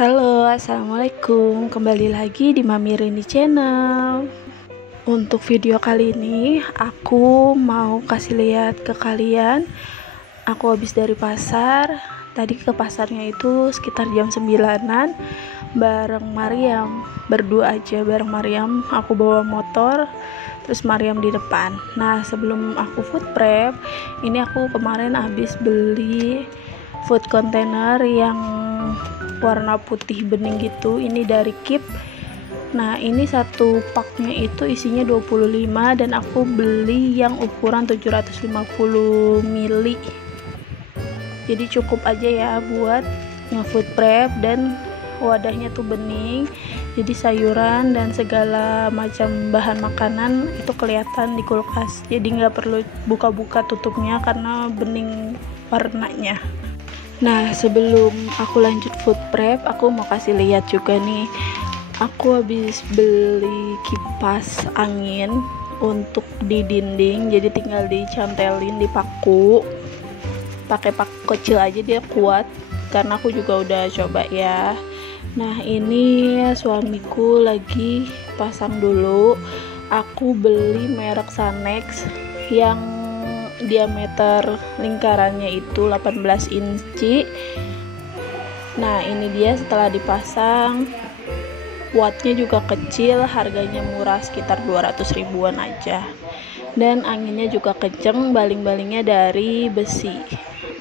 Halo, assalamualaikum. Kembali lagi di Mami Rini Channel. Untuk video kali ini, aku mau kasih lihat ke kalian. Aku habis dari pasar. Tadi ke pasarnya itu sekitar jam 9-an bareng Mariam. Berdua aja bareng Mariam. Aku bawa motor, terus Mariam di depan. Nah, sebelum aku food prep, ini aku kemarin habis beli food container yang warna putih bening gitu. Ini dari Keep. Nah, ini satu paknya itu isinya 25 dan aku beli yang ukuran 750 ml. Jadi cukup aja ya buat nge-food prep, dan wadahnya tuh bening. Jadi sayuran dan segala macam bahan makanan itu kelihatan di kulkas. Jadi nggak perlu buka-buka tutupnya karena bening warnanya. Nah, sebelum aku lanjut food prep, aku mau kasih lihat juga nih. Aku habis beli kipas angin untuk di dinding, jadi tinggal dicantelin di paku. Pakai paku kecil aja dia kuat, karena aku juga udah coba ya. Nah, ini suamiku lagi pasang dulu. Aku beli merek Sanex yang diameter lingkarannya itu 18 inci. Nah, ini dia setelah dipasang. Wattnya juga kecil, harganya murah, sekitar 200 ribuan aja. Dan anginnya juga kenceng, baling-balingnya dari besi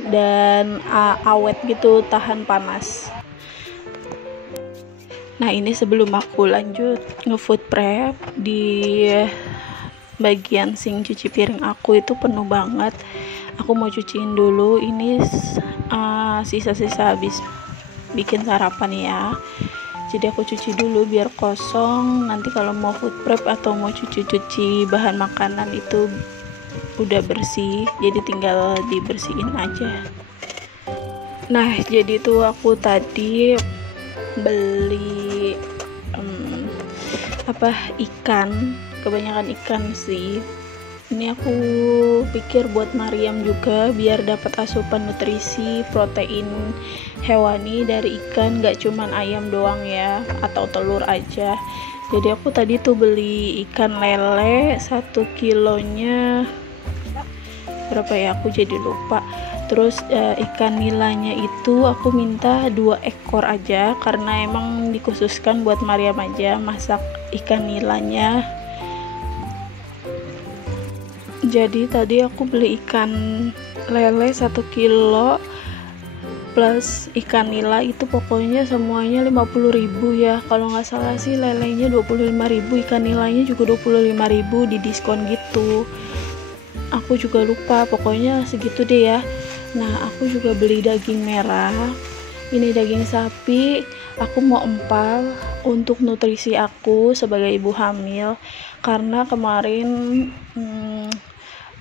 dan awet gitu, tahan panas. Nah, ini sebelum aku lanjut nge-food prep, di bagian sink cuci piring aku itu penuh banget. Aku mau cuciin dulu. Ini sisa-sisa habis bikin sarapan ya, jadi aku cuci dulu biar kosong. Nanti kalau mau food prep atau mau cuci-cuci bahan makanan itu udah bersih, jadi tinggal dibersihin aja. Nah, jadi tuh aku tadi beli ikan, kebanyakan ikan sih. Ini aku pikir buat Mariam juga biar dapat asupan nutrisi protein hewani dari ikan, gak cuman ayam doang ya, atau telur aja. Jadi aku tadi tuh beli ikan lele 1 kilonya berapa ya, aku jadi lupa. Terus ikan nilanya itu aku minta 2 ekor aja, karena emang dikhususkan buat Mariam aja masak ikan nilanya. Jadi tadi aku beli ikan lele 1 kilo plus ikan nila itu pokoknya semuanya 50.000 ya. Kalau nggak salah sih lelenya 25.000, ikan nilanya juga 25.000, di diskon gitu. Aku juga lupa, pokoknya segitu deh ya. Nah, aku juga beli daging merah. Ini daging sapi. Aku mau empal untuk nutrisi aku sebagai ibu hamil, karena kemarin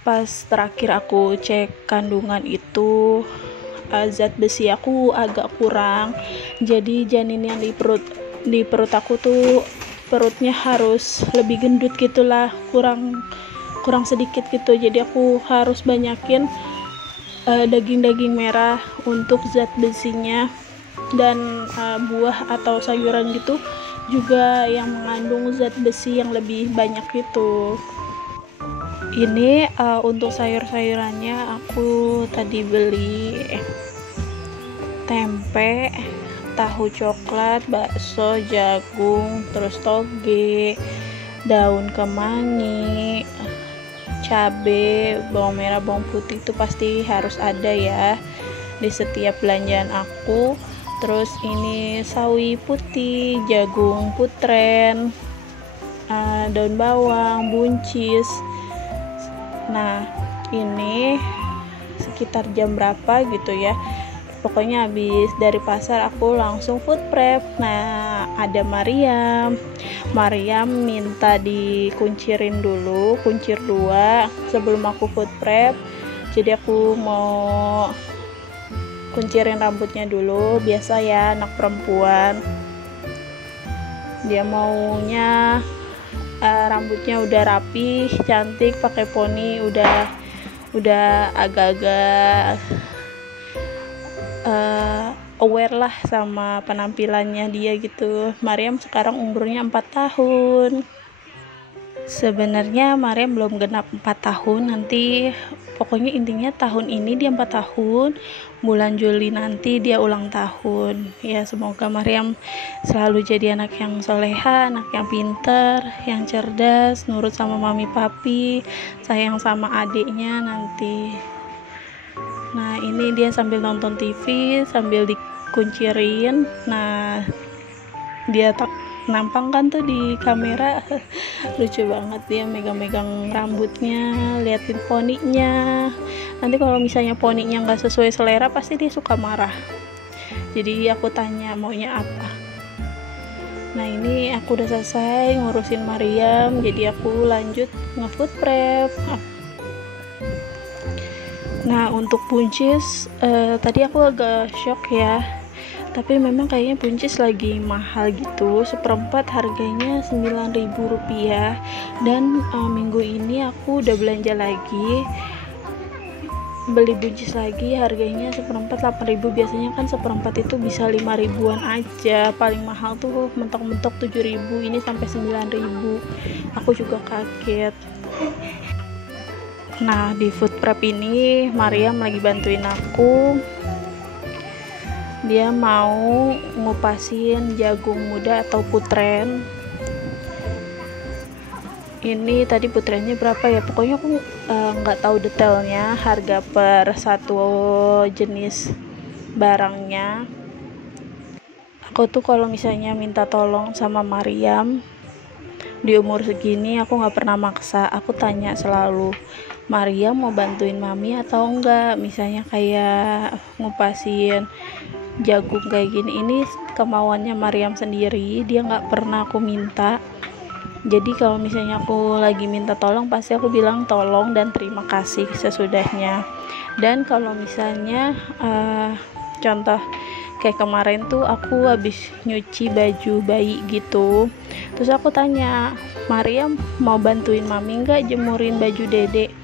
pas terakhir aku cek kandungan itu zat besi aku agak kurang. Jadi janin yang di perut aku tuh perutnya harus lebih gendut gitulah, kurang sedikit gitu. Jadi aku harus banyakin daging merah untuk zat besinya, dan buah atau sayuran gitu juga yang mengandung zat besi yang lebih banyak gitu. Ini untuk sayur-sayurannya aku tadi beli tempe, tahu coklat, bakso, jagung, terus toge, daun kemangi, cabe, bawang merah, bawang putih itu pasti harus ada ya di setiap belanjaan aku. Terus ini sawi putih, jagung putren, daun bawang, buncis. Nah, ini sekitar jam berapa gitu ya, pokoknya habis dari pasar aku langsung food prep. Nah, ada Mariam minta dikuncirin dulu, kuncir 2 sebelum aku food prep. Jadi aku mau kuncirin rambutnya dulu, biasa ya anak perempuan, dia maunya rambutnya udah rapi, cantik, pakai poni, udah agak-agak aware lah sama penampilannya dia gitu. Mariam sekarang umurnya 4 tahun. Sebenarnya Mariam belum genap 4 tahun, nanti pokoknya intinya tahun ini dia 4 tahun, bulan Juli nanti dia ulang tahun. Ya semoga Mariam selalu jadi anak yang soleha, anak yang pinter, yang cerdas, nurut sama mami papi, sayang sama adiknya nanti. Nah ini dia sambil nonton TV sambil dikuncirin. Nah dia nampang kan tuh di kamera lucu banget, dia megang-megang rambutnya, liatin poninya. Nanti kalau misalnya poninya nggak sesuai selera pasti dia suka marah, jadi aku tanya maunya apa. Nah ini aku udah selesai ngurusin Mariam, jadi aku lanjut nge-food prep. Nah untuk buncis tadi aku agak shock ya, tapi memang kayaknya buncis lagi mahal gitu, seperempat harganya Rp9.000. Dan minggu ini aku udah belanja lagi, beli buncis lagi, harganya seperempat 8.000. biasanya kan seperempat itu bisa 5.000-an aja, paling mahal tuh mentok-mentok 7.000, ini sampai 9.000. Aku juga kaget. Nah di food prep ini Mariam lagi bantuin aku, dia mau ngupasin jagung muda atau putren. Ini tadi putrennya berapa ya, pokoknya aku nggak tahu detailnya harga per satu jenis barangnya. Aku tuh kalau misalnya minta tolong sama Mariam di umur segini, aku nggak pernah maksa, aku tanya selalu, Mariam mau bantuin mami atau enggak, misalnya kayak ngupasin jagung kayak gini, ini kemauannya Mariam sendiri, dia nggak pernah aku minta. Jadi kalau misalnya aku lagi minta tolong, pasti aku bilang tolong dan terima kasih sesudahnya. Dan kalau misalnya contoh kayak kemarin tuh aku habis nyuci baju bayi gitu, terus aku tanya, Mariam mau bantuin mami nggak jemurin baju dedek?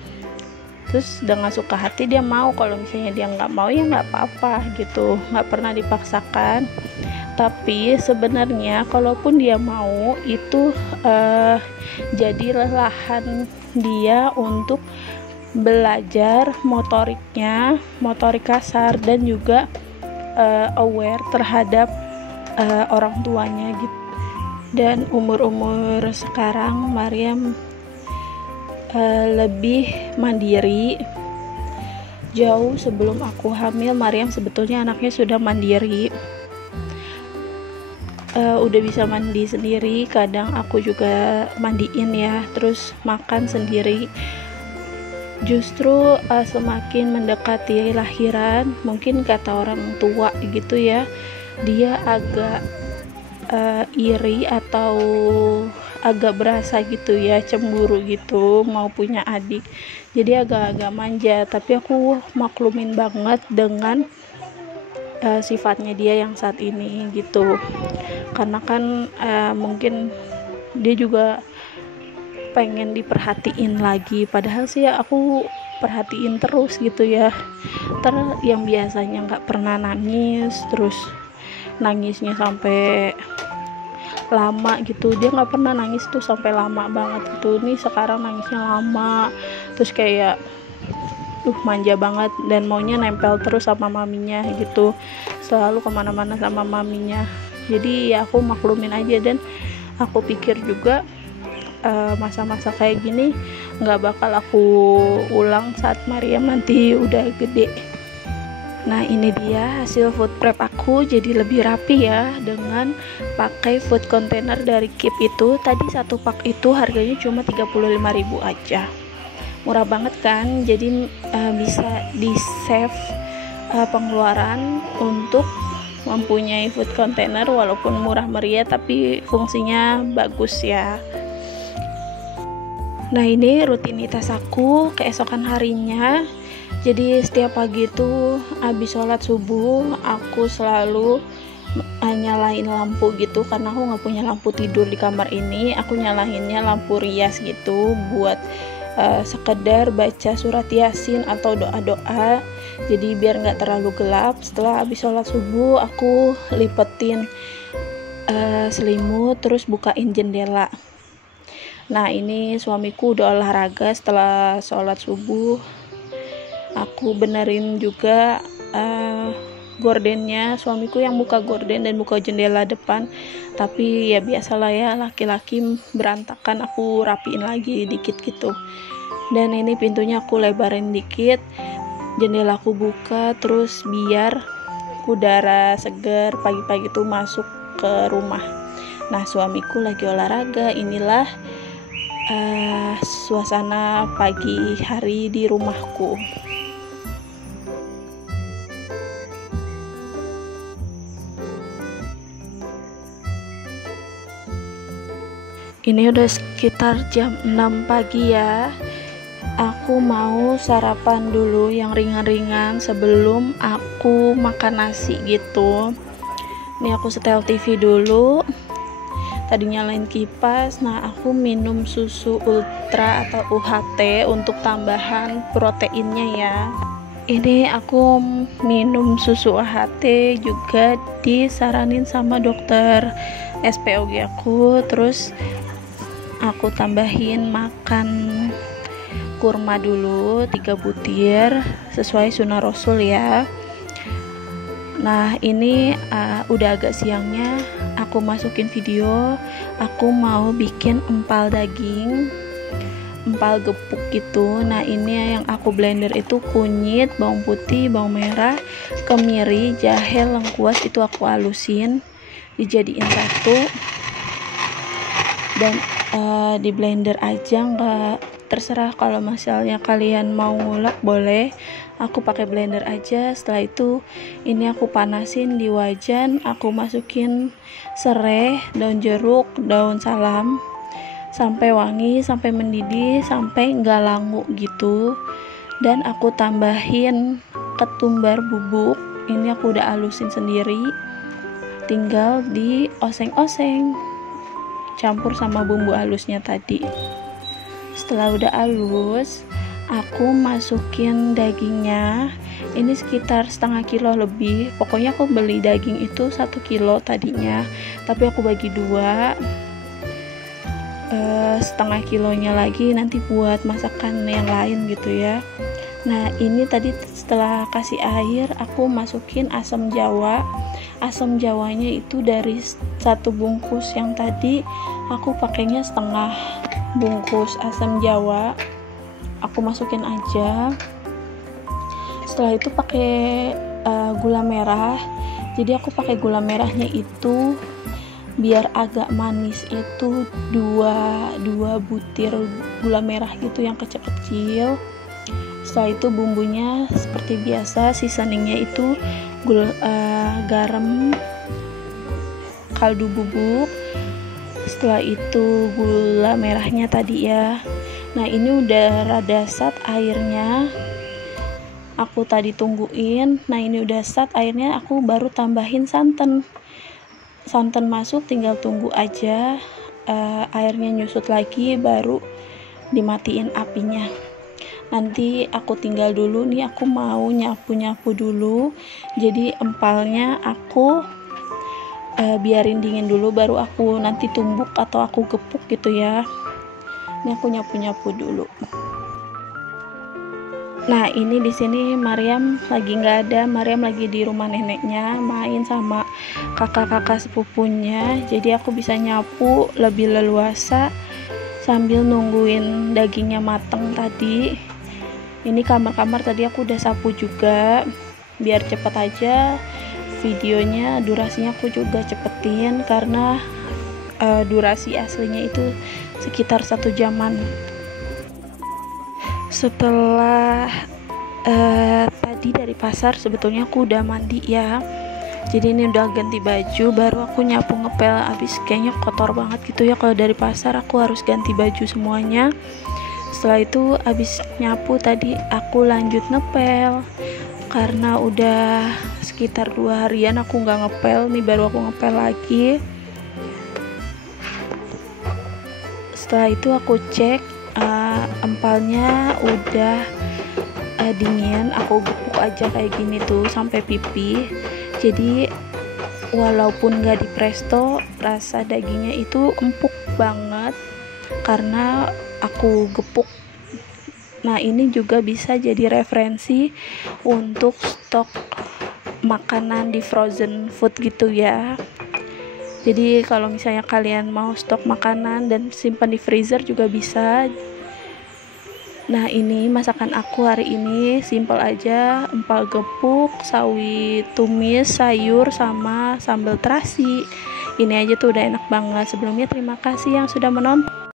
Terus dengan suka hati dia mau. Kalau misalnya dia nggak mau ya nggak apa-apa gitu, nggak pernah dipaksakan. Tapi sebenarnya kalaupun dia mau itu jadi lelahan dia untuk belajar motoriknya, motorik kasar, dan juga aware terhadap orang tuanya gitu. Dan umur-umur sekarang Mariam lebih mandiri. Jauh sebelum aku hamil, Mariam sebetulnya anaknya sudah mandiri, udah bisa mandi sendiri, kadang aku juga mandiin ya, terus makan sendiri. Justru semakin mendekati lahiran, mungkin kata orang tua gitu ya, dia agak iri atau agak berasa gitu ya, cemburu gitu mau punya adik, jadi agak-agak manja. Tapi aku maklumin banget dengan sifatnya dia yang saat ini gitu, karena kan mungkin dia juga pengen diperhatiin lagi, padahal sih ya aku perhatiin terus gitu ya. Yang biasanya nggak pernah nangis, terus nangisnya sampai lama gitu, dia nggak pernah nangis tuh sampai lama banget gitu. Nih sekarang nangisnya lama, terus kayak manja banget dan maunya nempel terus sama maminya gitu, selalu kemana-mana sama maminya. Jadi ya aku maklumin aja, dan aku pikir juga masa-masa kayak gini nggak bakal aku ulang saat Mariam nanti udah gede. Nah ini dia hasil food prep aku, jadi lebih rapi ya dengan pakai food container dari Keep itu. Tadi satu pak itu harganya cuma 35.000 aja, murah banget kan. Jadi bisa di save pengeluaran untuk mempunyai food container, walaupun murah meriah tapi fungsinya bagus ya. Nah ini rutinitas aku keesokan harinya. Jadi setiap pagi itu habis sholat subuh aku selalu nyalain lampu gitu, karena aku nggak punya lampu tidur di kamar ini. Aku nyalainnya lampu rias gitu buat sekedar baca surat Yasin atau doa-doa, jadi biar nggak terlalu gelap. Setelah habis sholat subuh, aku lipetin selimut, terus bukain jendela. Nah, ini suamiku udah olahraga setelah sholat subuh. Aku benerin juga gordennya. Suamiku yang buka gorden dan buka jendela depan, tapi ya biasalah ya, laki-laki berantakan, aku rapiin lagi dikit gitu. Dan ini pintunya aku lebarin dikit, jendela aku buka, terus biar udara segar pagi-pagi tuh masuk ke rumah. Nah, suamiku lagi olahraga. Inilah suasana pagi hari di rumahku. Ini udah sekitar jam 6 pagi ya. Aku mau sarapan dulu yang ringan-ringan sebelum aku makan nasi gitu. Ini aku setel TV dulu. Tadi nyalain kipas. Nah, aku minum susu ultra atau UHT untuk tambahan proteinnya ya. Ini aku minum susu UHT juga disaranin sama dokter SPOG aku. Terus aku tambahin makan kurma dulu 3 butir sesuai sunnah Rasul ya. Nah, ini udah agak siangnya, aku masukin video. Aku mau bikin empal daging, empal gepuk gitu. Nah, ini yang aku blender itu kunyit, bawang putih, bawang merah, kemiri, jahe, lengkuas, itu aku halusin dijadiin satu. Dan di blender aja, nggak, terserah kalau misalnya kalian mau ngulek boleh, aku pakai blender aja. Setelah itu ini aku panasin di wajan, aku masukin serai, daun jeruk, daun salam sampai wangi, sampai mendidih, sampai nggak langu gitu. Dan aku tambahin ketumbar bubuk, ini aku udah halusin sendiri, tinggal di oseng-oseng campur sama bumbu halusnya tadi. Setelah udah halus, aku masukin dagingnya. Ini sekitar setengah kilo lebih. Pokoknya aku beli daging itu 1 kilo tadinya, tapi aku bagi 2, setengah kilonya lagi nanti buat masakan yang lain gitu ya. Nah, ini tadi setelah kasih air, aku masukin asam jawa. Asam jawanya itu dari 1 bungkus yang tadi aku pakainya setengah bungkus asam jawa, aku masukin aja. Setelah itu pakai gula merah. Jadi aku pakai gula merahnya itu biar agak manis, itu 2 butir gula merah gitu yang kecil-kecil. Setelah itu bumbunya seperti biasa, seasoningnya itu garam, kaldu bubuk. Setelah itu gula merahnya tadi ya. Nah, ini udah rada sat airnya, aku tadi tungguin. Nah, ini udah sat airnya, aku baru tambahin santan. Santan masuk, tinggal tunggu aja airnya nyusut lagi, baru dimatiin apinya. Nanti aku tinggal dulu nih, aku mau nyapu-nyapu dulu. Jadi empalnya aku biarin dingin dulu, baru aku nanti tumbuk atau aku gepuk gitu ya. Ini aku nyapu-nyapu dulu. Nah, ini di sini Maryam lagi nggak ada. Maryam lagi di rumah neneknya, main sama kakak-kakak sepupunya. Jadi aku bisa nyapu lebih leluasa sambil nungguin dagingnya mateng tadi. Ini kamar-kamar tadi aku udah sapu juga, biar cepet aja videonya. Durasinya aku juga cepetin karena durasi aslinya itu sekitar 1 jaman. Setelah tadi dari pasar, sebetulnya aku udah mandi ya. Jadi ini udah ganti baju, baru aku nyapu ngepel. Abis kayaknya kotor banget gitu ya, kalau dari pasar aku harus ganti baju semuanya. Setelah itu abis nyapu tadi aku lanjut ngepel, karena udah sekitar 2 harian aku nggak ngepel. Nih baru aku ngepel lagi. Setelah itu aku cek empalnya udah dingin, aku gepuk aja kayak gini tuh sampai pipih. Jadi walaupun gak di presto, rasa dagingnya itu empuk banget karena aku gepuk. Nah, ini juga bisa jadi referensi untuk stok makanan di frozen food gitu ya. Jadi kalau misalnya kalian mau stok makanan dan simpan di freezer juga bisa. Nah, ini masakan aku hari ini simple aja, empal gepuk, sawi tumis, sayur, sama sambal terasi. Ini aja tuh udah enak banget. Sebelumnya terima kasih yang sudah menonton.